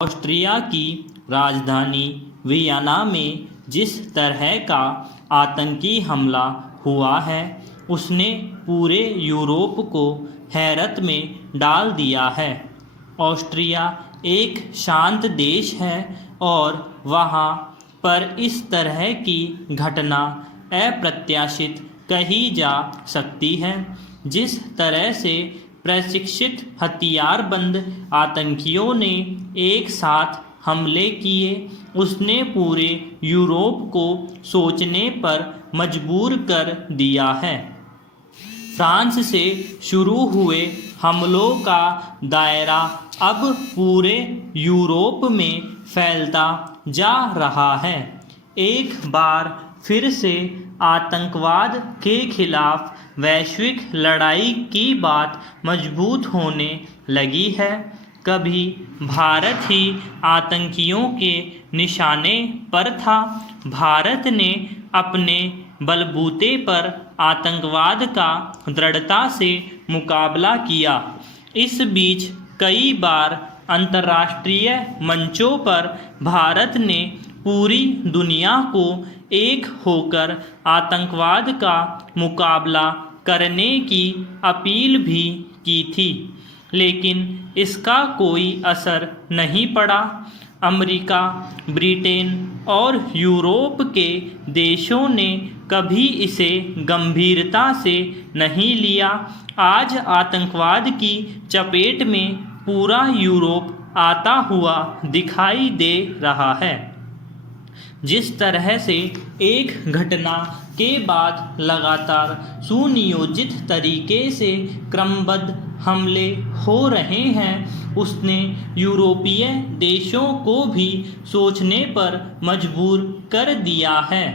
Austria की राजधानी Vienna में जिस तरह का आतंकी हमला हुआ है उसने पूरे यूरोप को हैरत में डाल दिया है। ऑस्ट्रिया एक शांत देश है और वहाँ पर इस तरह की घटना अप्रत्याशित कही जा सकती है। जिस तरह से प्रशिक्षित हथियारबंद आतंकियों ने एक साथ हमले किए उसने पूरे यूरोप को सोचने पर मजबूर कर दिया है। फ्रांस से शुरू हुए हमलों का दायरा अब पूरे यूरोप में फैलता जा रहा है। एक बार फिर से आतंकवाद के खिलाफ वैश्विक लड़ाई की बात मजबूत होने लगी है। कभी भारत ही आतंकियों के निशाने पर था। भारत ने अपने बलबूते पर आतंकवाद का दृढ़ता से मुकाबला किया। इस बीच कई बार अंतर्राष्ट्रीय मंचों पर भारत ने पूरी दुनिया को एक होकर आतंकवाद का मुकाबला करने की अपील भी की थी, लेकिन इसका कोई असर नहीं पड़ा। अमेरिका, ब्रिटेन और यूरोप के देशों ने कभी इसे गंभीरता से नहीं लिया। आज आतंकवाद की चपेट में पूरा यूरोप आता हुआ दिखाई दे रहा है। जिस तरह से एक घटना के बाद लगातार सुनियोजित तरीके से क्रमबद्ध हमले हो रहे हैं उसने यूरोपीय देशों को भी सोचने पर मजबूर कर दिया है।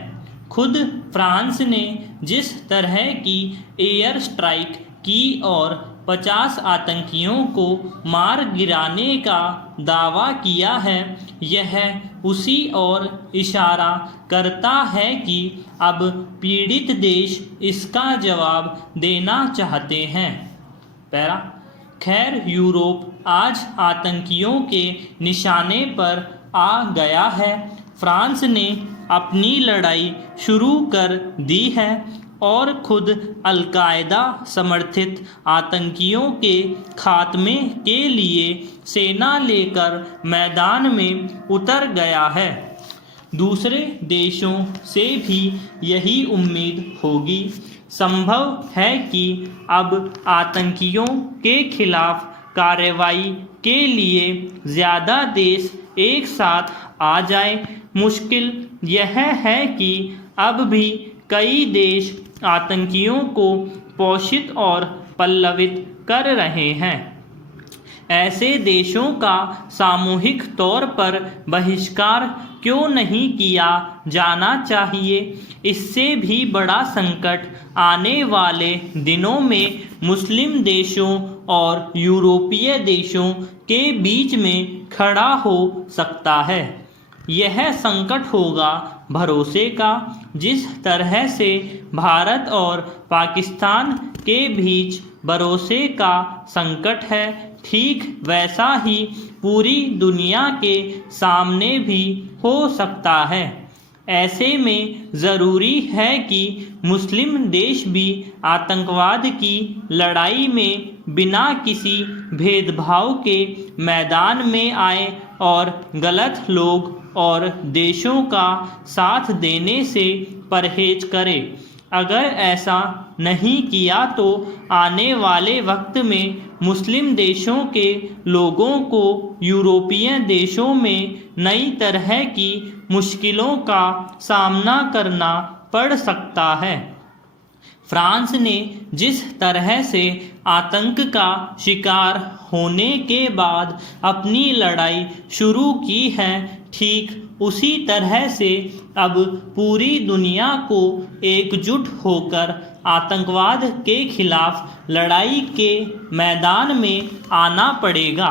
खुद फ्रांस ने जिस तरह की एयर स्ट्राइक की और 50 आतंकियों को मार गिराने का दावा किया है, यह उसी ओर इशारा करता है कि अब पीड़ित देश इसका जवाब देना चाहते हैं। खैर, यूरोप आज आतंकियों के निशाने पर आ गया है। फ्रांस ने अपनी लड़ाई शुरू कर दी है और खुद अल-कायदा समर्थित आतंकियों के खात्मे के लिए सेना लेकर मैदान में उतर गया है। दूसरे देशों से भी यही उम्मीद होगी। संभव है कि अब आतंकियों के खिलाफ कार्रवाई के लिए ज़्यादा देश एक साथ आ जाए। मुश्किल यह है कि अब भी कई देश आतंकियों को पोषित और पल्लवित कर रहे हैं। ऐसे देशों का सामूहिक तौर पर बहिष्कार क्यों नहीं किया जाना चाहिए? इससे भी बड़ा संकट आने वाले दिनों में मुस्लिम देशों और यूरोपीय देशों के बीच में खड़ा हो सकता है। यह संकट होगा भरोसे का। जिस तरह से भारत और पाकिस्तान के बीच भरोसे का संकट है, ठीक वैसा ही पूरी दुनिया के सामने भी हो सकता है। ऐसे में ज़रूरी है कि मुस्लिम देश भी आतंकवाद की लड़ाई में बिना किसी भेदभाव के मैदान में आए और गलत लोग और देशों का साथ देने से परहेज करें। अगर ऐसा नहीं किया तो आने वाले वक्त में मुस्लिम देशों के लोगों को यूरोपीय देशों में नई तरह की मुश्किलों का सामना करना पड़ सकता है। फ्रांस ने जिस तरह से आतंक का शिकार होने के बाद अपनी लड़ाई शुरू की है, ठीक उसी तरह से अब पूरी दुनिया को एकजुट होकर आतंकवाद के खिलाफ लड़ाई के मैदान में आना पड़ेगा।